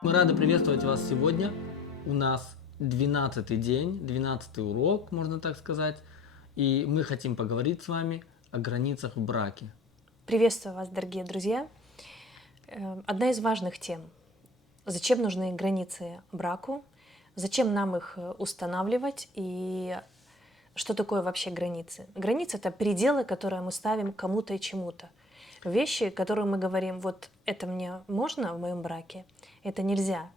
Мы рады приветствовать вас сегодня. У нас 12-й день, 12-й урок, можно так сказать. И мы хотим поговорить с вами о границах в браке. Приветствую вас, дорогие друзья. Одна из важных тем. Зачем нужны границы браку? Зачем нам их устанавливать? И что такое вообще границы? Границы — это пределы, которые мы ставим кому-то и чему-то. Вещи, которые мы говорим, вот это мне можно в моем браке, это нельзя.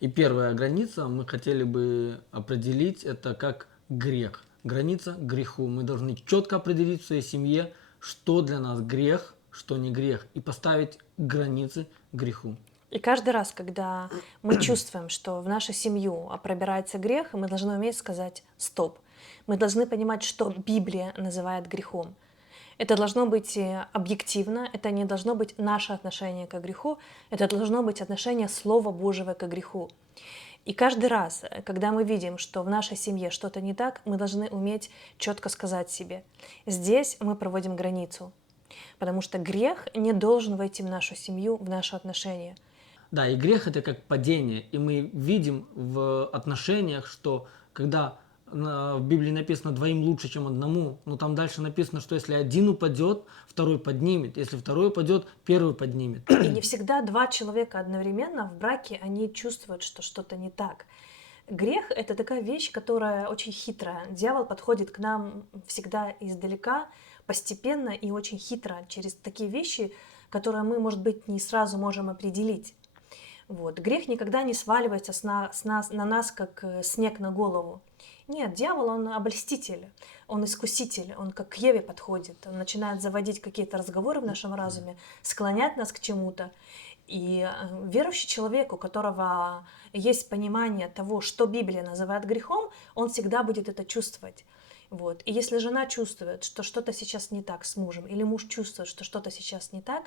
И первая граница мы хотели бы определить это как грех. Граница к греху. Мы должны четко определить в своей семье, что для нас грех, что не грех, и поставить границы к греху. И каждый раз, когда мы чувствуем, что в нашу семью пробирается грех, мы должны уметь сказать «стоп». Мы должны понимать, что Библия называет грехом. Это должно быть объективно, это не должно быть наше отношение к греху, это должно быть отношение Слова Божьего к греху. И каждый раз, когда мы видим, что в нашей семье что-то не так, мы должны уметь четко сказать себе: здесь мы проводим границу, потому что грех не должен войти в нашу семью, в наши отношения. Да, и грех это как падение. И мы видим в отношениях, что когда в Библии написано двоим лучше, чем одному, но там дальше написано, что если один упадет, второй поднимет. Если второй упадет, первый поднимет. И не всегда два человека одновременно в браке, они чувствуют, что что-то не так. Грех — это такая вещь, которая очень хитрая. Дьявол подходит к нам всегда издалека, постепенно и очень хитро, через такие вещи, которые мы, может быть, не сразу можем определить. Вот. Грех никогда не сваливается на нас, как снег на голову. Нет, дьявол, он обольститель, он искуситель, он как к Еве подходит, он начинает заводить какие-то разговоры в нашем разуме, склонять нас к чему-то. И верующий человек, у которого есть понимание того, что Библия называет грехом, он всегда будет это чувствовать. Вот. И если жена чувствует, что что-то сейчас не так с мужем, или муж чувствует, что что-то сейчас не так,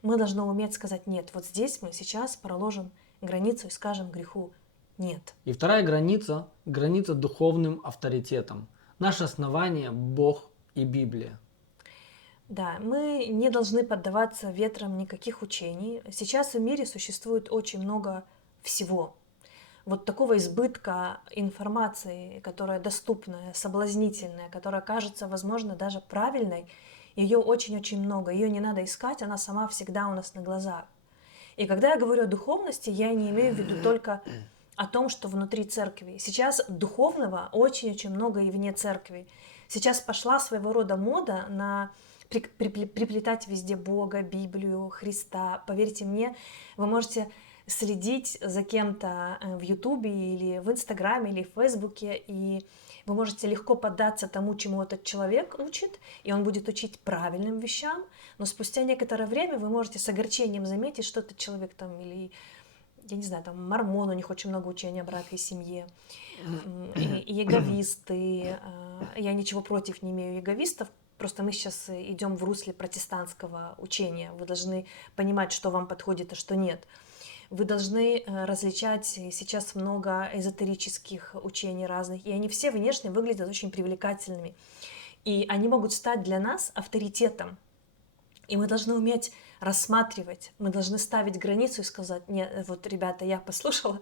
мы должны уметь сказать «нет». Вот здесь мы сейчас проложим границу и скажем греху «нет». И вторая граница – граница духовным авторитетом. Наше основание – Бог и Библия. Да, мы не должны поддаваться ветрам никаких учений. Сейчас в мире существует очень много всего. Вот такого избытка информации, которая доступная, соблазнительная, которая кажется, возможно, даже правильной, ее очень-очень много. Ее не надо искать, она сама всегда у нас на глазах. И когда я говорю о духовности, я не имею в виду только о том, что внутри церкви. Сейчас духовного очень-очень много и вне церкви. Сейчас пошла своего рода мода на приплетать везде Бога, Библию, Христа. Поверьте мне, вы можете следить за кем-то в Ютубе или в Инстаграме или в Фейсбуке, и вы можете легко поддаться тому, чему этот человек учит, и он будет учить правильным вещам, но спустя некоторое время вы можете с огорчением заметить, что этот человек там или, я не знаю, там мормон, у них очень много учения о браке и семье, и яговисты. Я ничего против не имею яговистов, просто мы сейчас идем в русле протестантского учения. Вы должны понимать, что вам подходит, а что нет. Вы должны различать, сейчас много эзотерических учений разных, и они все внешне выглядят очень привлекательными. И они могут стать для нас авторитетом. И мы должны уметь рассматривать, мы должны ставить границу и сказать: нет, вот, ребята, я послушала,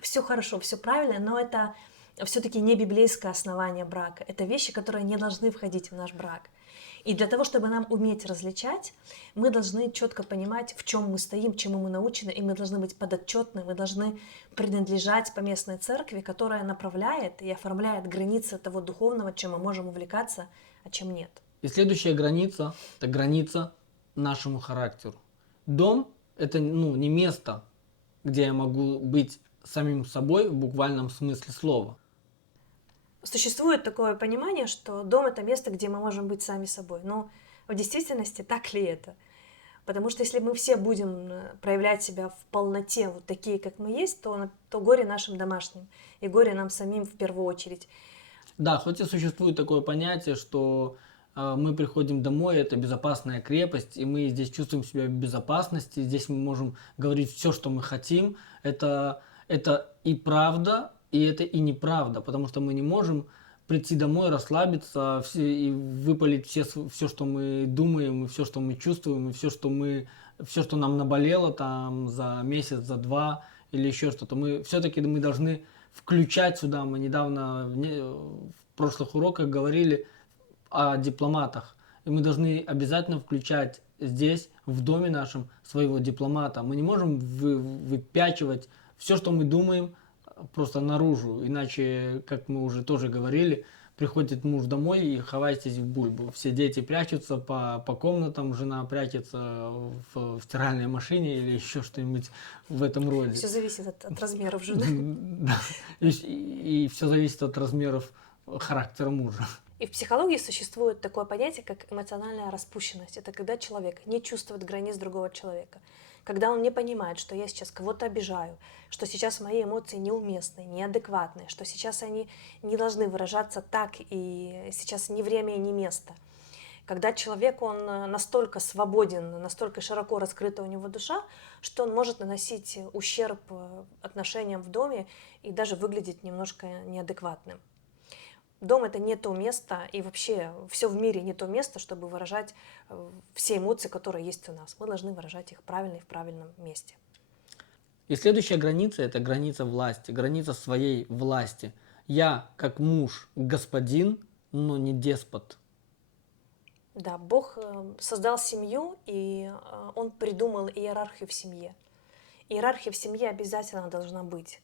все хорошо, все правильно, но это все-таки не библейское основание брака. Это вещи, которые не должны входить в наш брак. И для того, чтобы нам уметь различать, мы должны четко понимать, в чем мы стоим, чему мы научены, и мы должны быть подотчетны, мы должны принадлежать поместной церкви, которая направляет и оформляет границы того духовного, чем мы можем увлекаться, а чем нет. И следующая граница – это граница нашему характеру. Дом – это не место, где я могу быть самим собой в буквальном смысле слова. Существует такое понимание, что дом — это место, где мы можем быть сами собой. Но в действительности так ли это? Потому что если мы все будем проявлять себя в полноте, вот такие, как мы есть, то горе нашим домашним, и горе нам самим в первую очередь. Да, хоть и существует такое понятие, что мы приходим домой, это безопасная крепость, и мы здесь чувствуем себя в безопасности, здесь мы можем говорить все, что мы хотим. Это и правда, и это и неправда, потому что мы не можем прийти домой, расслабиться и выпалить все, что мы думаем, и все, что мы чувствуем, и все, что нам наболело там за месяц, за два, или еще что-то. Мы должны включать сюда. Мы недавно в прошлых уроках говорили о дипломатах. И мы должны обязательно включать здесь, в доме нашем, своего дипломата. Мы не можем выпячивать все, что мы думаем, просто наружу. Иначе, как мы уже тоже говорили, приходит муж домой и хавайтесь в бульбу. Все дети прячутся по комнатам, жена прячется в стиральной машине или еще что-нибудь в этом роде. Все зависит от размеров жены. Да. И все зависит от размеров характера мужа. И в психологии существует такое понятие, как эмоциональная распущенность. Это когда человек не чувствует границ другого человека. Когда он не понимает, что я сейчас кого-то обижаю, что сейчас мои эмоции неуместные, неадекватные, что сейчас они не должны выражаться так, и сейчас ни время и ни место. Когда человек, он настолько свободен, настолько широко раскрыта у него душа, что он может наносить ущерб отношениям в доме и даже выглядеть немножко неадекватным. Дом — это не то место, и вообще все в мире не то место, чтобы выражать все эмоции, которые есть у нас. Мы должны выражать их правильно и в правильном месте. И следующая граница – это граница власти, граница своей власти. Я, как муж, господин, но не деспот. Да, Бог создал семью, и Он придумал иерархию в семье. Иерархия в семье обязательно должна быть.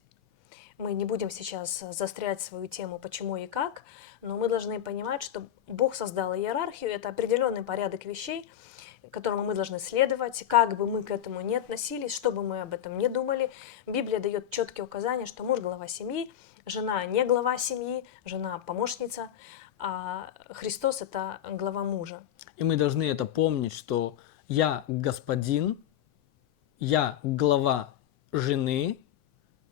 Мы не будем сейчас заострять свою тему почему и как, но мы должны понимать, что Бог создал иерархию, это определенный порядок вещей, которому мы должны следовать, как бы мы к этому ни относились, что бы мы об этом не думали. Библия дает четкие указания, что муж — глава семьи, жена не глава семьи, жена — помощница, а Христос — это глава мужа. И мы должны это помнить, что я господин, я глава жены,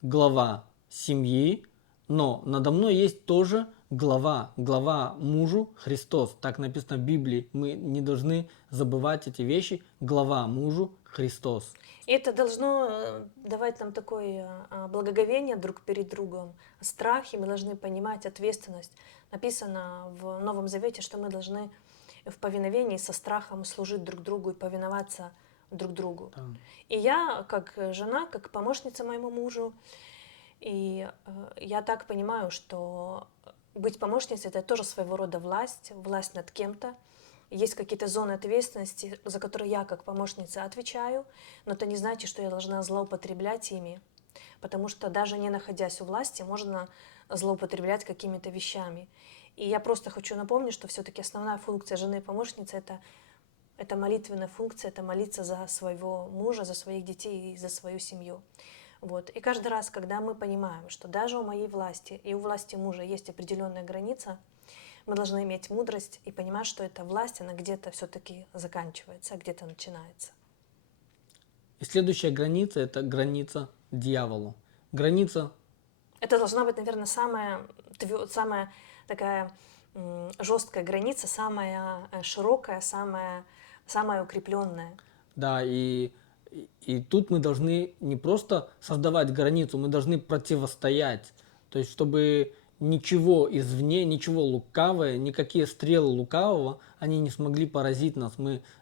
глава семьи, но надо мной есть тоже глава мужу Христос. Так написано в Библии. Мы не должны забывать эти вещи. Глава мужу Христос. И это должно давать нам такое благоговение друг перед другом, страх, и мы должны понимать ответственность. Написано в Новом Завете, что мы должны в повиновении со страхом служить друг другу и повиноваться друг другу. Да. И я, как жена, как помощница моему мужу, и я так понимаю, что быть помощницей — это тоже своего рода власть над кем-то. Есть какие-то зоны ответственности, за которые я как помощница отвечаю, но это не значит, что я должна злоупотреблять ими, потому что даже не находясь у власти, можно злоупотреблять какими-то вещами. И я просто хочу напомнить, что все-таки основная функция жены и помощницы — это молитвенная функция, это молиться за своего мужа, за своих детей и за свою семью. Вот. И каждый раз, когда мы понимаем, что даже у моей власти и у власти мужа есть определенная граница, мы должны иметь мудрость и понимать, что эта власть, она где-то все-таки заканчивается, а где-то начинается. И следующая граница – это граница дьяволу. Граница... Это должна быть, наверное, самая такая жесткая граница, самая широкая, самая укрепленная. Да, и тут мы должны не просто создавать границу, мы должны противостоять. То есть, чтобы ничего извне, ничего лукавое, никакие стрелы лукавого, они не смогли поразить нас.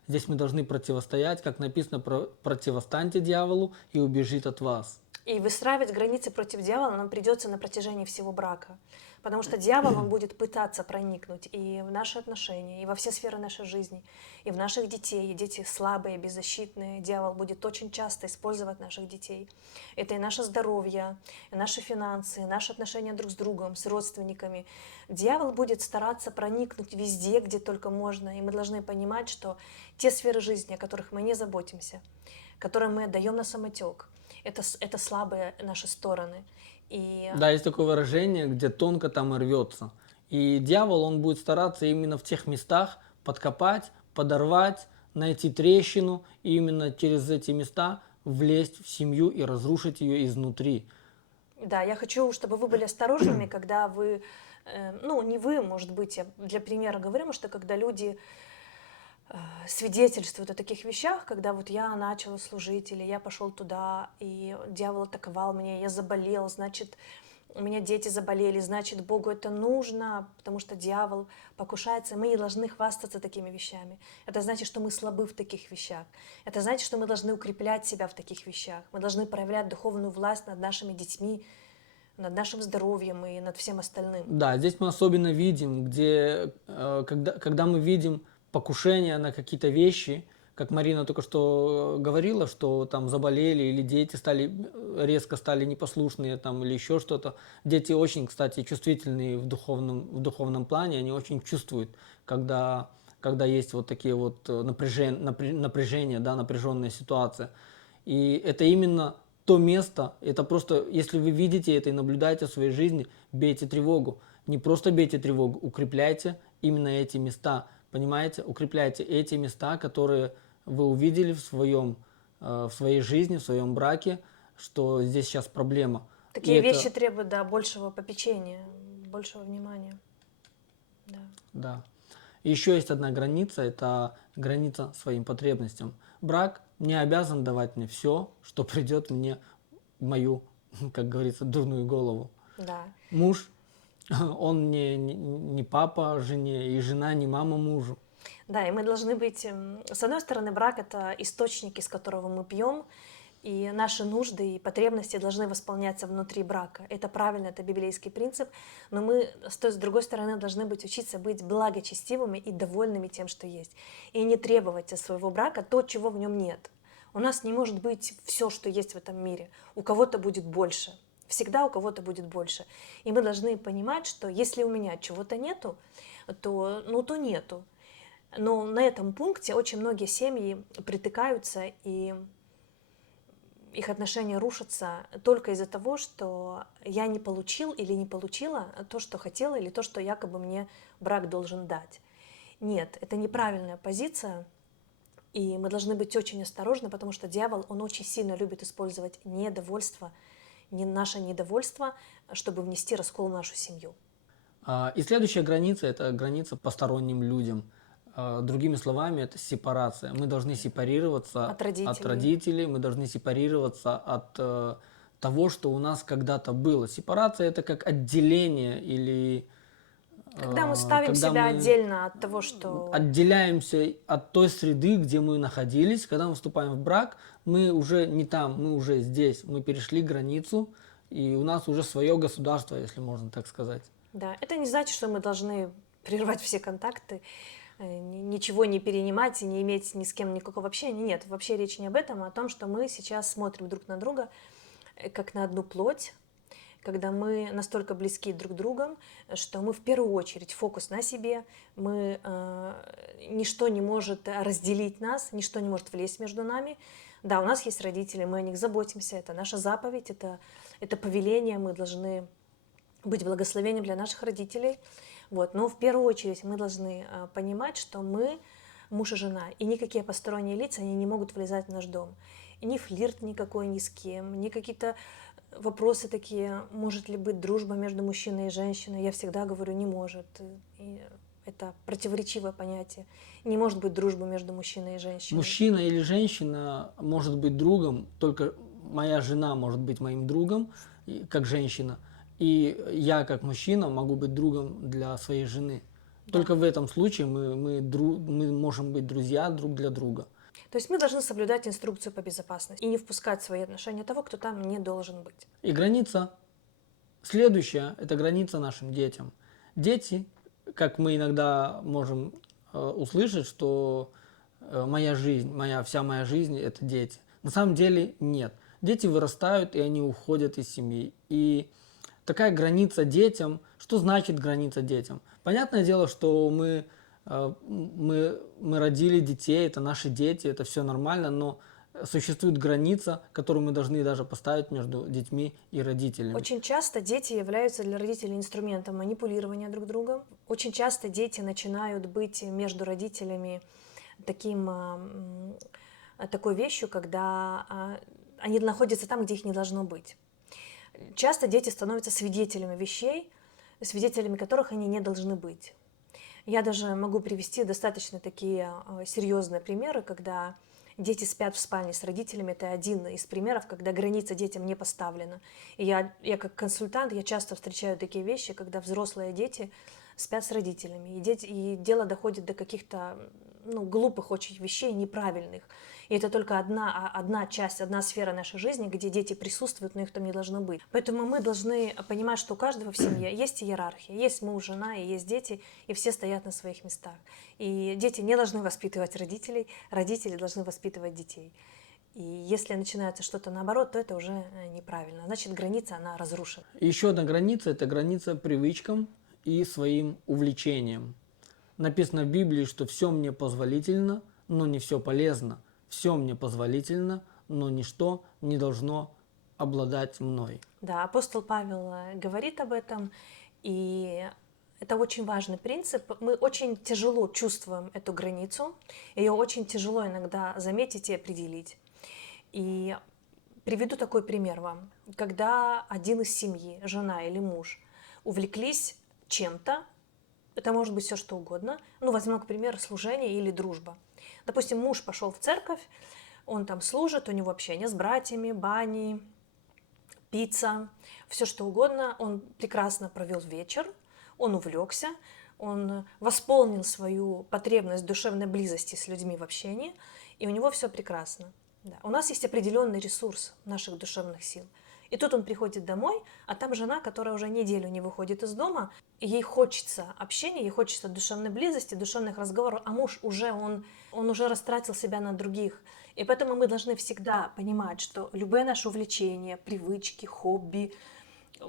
Здесь мы должны противостоять, как написано, противостаньте дьяволу и убежит от вас. И выстраивать границы против дьявола нам придется на протяжении всего брака. Потому что дьявол, он будет пытаться проникнуть и в наши отношения, и во все сферы нашей жизни, и в наших детей. И дети слабые, беззащитные. Дьявол будет очень часто использовать наших детей. Это и наше здоровье, и наши финансы, и наши отношения друг с другом, с родственниками. Дьявол будет стараться проникнуть везде, где только можно. И мы должны понимать, что те сферы жизни, о которых мы не заботимся, которые мы отдаем на самотек, это слабые наши стороны. Да, есть такое выражение, где тонко, там и рвется. И дьявол, он будет стараться именно в тех местах подкопать, подорвать, найти трещину, и именно через эти места влезть в семью и разрушить ее изнутри. Да, я хочу, чтобы вы были осторожными, когда вы, не вы, может быть, я для примера говорю, что когда люди свидетельствуют о таких вещах, когда вот я начала служить, или я пошел туда, и дьявол атаковал меня, я заболел, значит, у меня дети заболели, значит, Богу это нужно, потому что дьявол покушается. Мы не должны хвастаться такими вещами. Это значит, что мы слабы в таких вещах. Это значит, что мы должны укреплять себя в таких вещах. Мы должны проявлять духовную власть над нашими детьми, над нашим здоровьем и над всем остальным. Да, здесь мы особенно видим, где, когда мы видим покушение на какие-то вещи, как Марина только что говорила, что там заболели или дети резко стали непослушные там, или еще что-то. Дети очень, кстати, чувствительные в духовном плане, они очень чувствуют, когда есть вот такие вот напряжения, да, напряженная ситуация. И это именно то место, это просто, если вы видите это и наблюдаете в своей жизни, бейте тревогу. Не просто бейте тревогу, укрепляйте именно эти места, понимаете? Укрепляйте эти места, которые вы увидели в своей жизни, в своем браке, что здесь сейчас проблема. Такие вещи требуют, да, большего попечения, большего внимания. Да. Да. Еще есть одна граница, это граница своим потребностям. Брак не обязан давать мне все, что придет мне в мою, как говорится, дурную голову. Да. Муж, он не папа жене, и жена не мама мужу. Да, и мы должны быть, с одной стороны, брак – это источник, из которого мы пьем, и наши нужды и потребности должны восполняться внутри брака. Это правильно, это библейский принцип, но мы, с другой стороны, должны учиться быть благочестивыми и довольными тем, что есть, и не требовать от своего брака то, чего в нем нет. У нас не может быть все, что есть в этом мире. У кого-то будет больше. Всегда у кого-то будет больше. И мы должны понимать, что если у меня чего-то нету, то нету. Но на этом пункте очень многие семьи притыкаются, и их отношения рушатся только из-за того, что я не получил или не получила то, что хотела, или то, что якобы мне брак должен дать. Нет, это неправильная позиция, и мы должны быть очень осторожны, потому что дьявол, он очень сильно любит использовать наше недовольство, чтобы внести раскол в нашу семью. И следующая граница – это граница посторонним людям. Другими словами, это сепарация. Мы должны сепарироваться от родителей, мы должны сепарироваться от того, что у нас когда-то было. Сепарация – это как отделение или… Когда мы ставим себя отдельно от того, что… Отделяемся от той среды, где мы находились. Когда мы вступаем в брак, мы уже не там, мы уже здесь. Мы перешли границу, и у нас уже свое государство, если можно так сказать. Да, это не значит, что мы должны прервать все контакты, ничего не перенимать и не иметь ни с кем никакого общения. Нет, вообще речь не об этом, а о том, что мы сейчас смотрим друг на друга как на одну плоть, когда мы настолько близки друг к другу, что мы в первую очередь фокус на себе, ничто не может разделить нас, ничто не может влезть между нами. Да, у нас есть родители, мы о них заботимся, это наша заповедь, это повеление, мы должны быть благословением для наших родителей. Вот. Но в первую очередь мы должны понимать, что мы муж и жена, и никакие посторонние лица они не могут влезать в наш дом. И ни флирт никакой ни с кем, ни какие-то вопросы такие, может ли быть дружба между мужчиной и женщиной. Я всегда говорю, не может. И это противоречивое понятие. Не может быть дружбы между мужчиной и женщиной. Мужчина или женщина может быть другом, только моя жена может быть моим другом, как женщина. И я, как мужчина, могу быть другом для своей жены. Да. Только в этом случае мы можем быть друзья друг для друга. То есть мы должны соблюдать инструкцию по безопасности и не впускать в свои отношения того, кто там не должен быть. И граница следующая – это граница нашим детям. Дети, как мы иногда можем услышать, что вся моя жизнь – это дети. На самом деле нет. Дети вырастают, и они уходят из семьи. И такая граница детям. Что значит граница детям? Понятное дело, что мы родили детей, это наши дети, это все нормально, но существует граница, которую мы должны даже поставить между детьми и родителями. Очень часто дети являются для родителей инструментом манипулирования друг другом. Очень часто дети начинают быть между родителями такой вещью, когда они находятся там, где их не должно быть. Часто дети становятся свидетелями вещей, свидетелями которых они не должны быть. Я даже могу привести достаточно такие серьезные примеры, когда дети спят в спальне с родителями, это один из примеров, когда граница детям не поставлена. И я как консультант, я часто встречаю такие вещи, когда взрослые дети спят с родителями, и дело доходит до каких-то глупых очень вещей, неправильных. И это только одна часть, одна сфера нашей жизни, где дети присутствуют, но их там не должно быть. Поэтому мы должны понимать, что у каждого в семье есть иерархия, есть муж, жена, и есть дети, и все стоят на своих местах. И дети не должны воспитывать родителей, родители должны воспитывать детей. И если начинается что-то наоборот, то это уже неправильно. Значит, граница, она разрушена. Еще одна граница – это граница привычкам и своим увлечениям. Написано в Библии, что все мне позволительно, но не все полезно. Все мне позволительно, но ничто не должно обладать мной. Да, апостол Павел говорит об этом, и это очень важный принцип. Мы очень тяжело чувствуем эту границу, ее очень тяжело иногда заметить и определить. И приведу такой пример вам. Когда один из семьи, жена или муж, увлеклись чем-то, это может быть все что угодно. Возьмем, к примеру, служение или дружба. Допустим, муж пошел в церковь, он там служит, у него общение с братьями, бани, пицца, все что угодно. Он прекрасно провел вечер, он увлекся, он восполнил свою потребность душевной близости с людьми в общении, и у него все прекрасно. Да. У нас есть определенный ресурс наших душевных сил. И тут он приходит домой, а там жена, которая уже неделю не выходит из дома, и ей хочется общения, ей хочется душевной близости, душевных разговоров, а муж он уже растратил себя на других. И поэтому мы должны всегда понимать, что любые наши увлечения, привычки, хобби,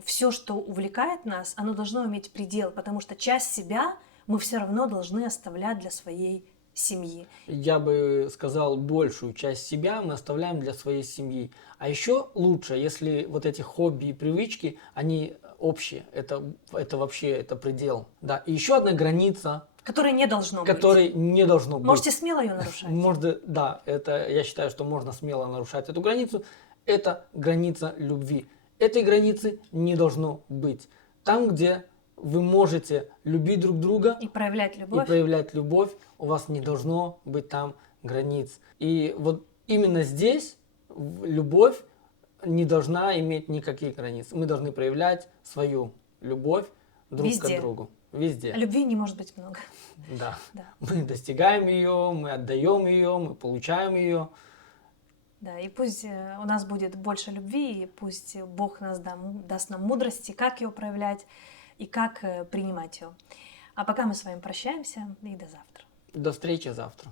все, что увлекает нас, оно должно иметь предел, потому что часть себя мы все равно должны оставлять для своей семьи. Я бы сказал, большую часть себя мы оставляем для своей семьи. А еще лучше, если вот эти хобби и привычки, они общие. Это вообще, это предел. Да. И еще одна граница, которой не должно которой не должно быть. Можете смело ее нарушать. Да, это, я считаю, что можно смело нарушать эту границу. Это граница любви. Этой границы не должно быть. Там, где вы можете любить друг друга и проявлять любовь, у вас не должно быть там границ. И вот именно здесь любовь не должна иметь никаких границ. Мы должны проявлять свою любовь друг к другу. Везде. А любви не может быть много. Да. Мы достигаем ее, мы отдаем ее, мы получаем ее. Да, и пусть у нас будет больше любви, и пусть Бог даст нам мудрости, как ее проявлять и как принимать ее. А пока мы с вами прощаемся, и до завтра. До встречи завтра.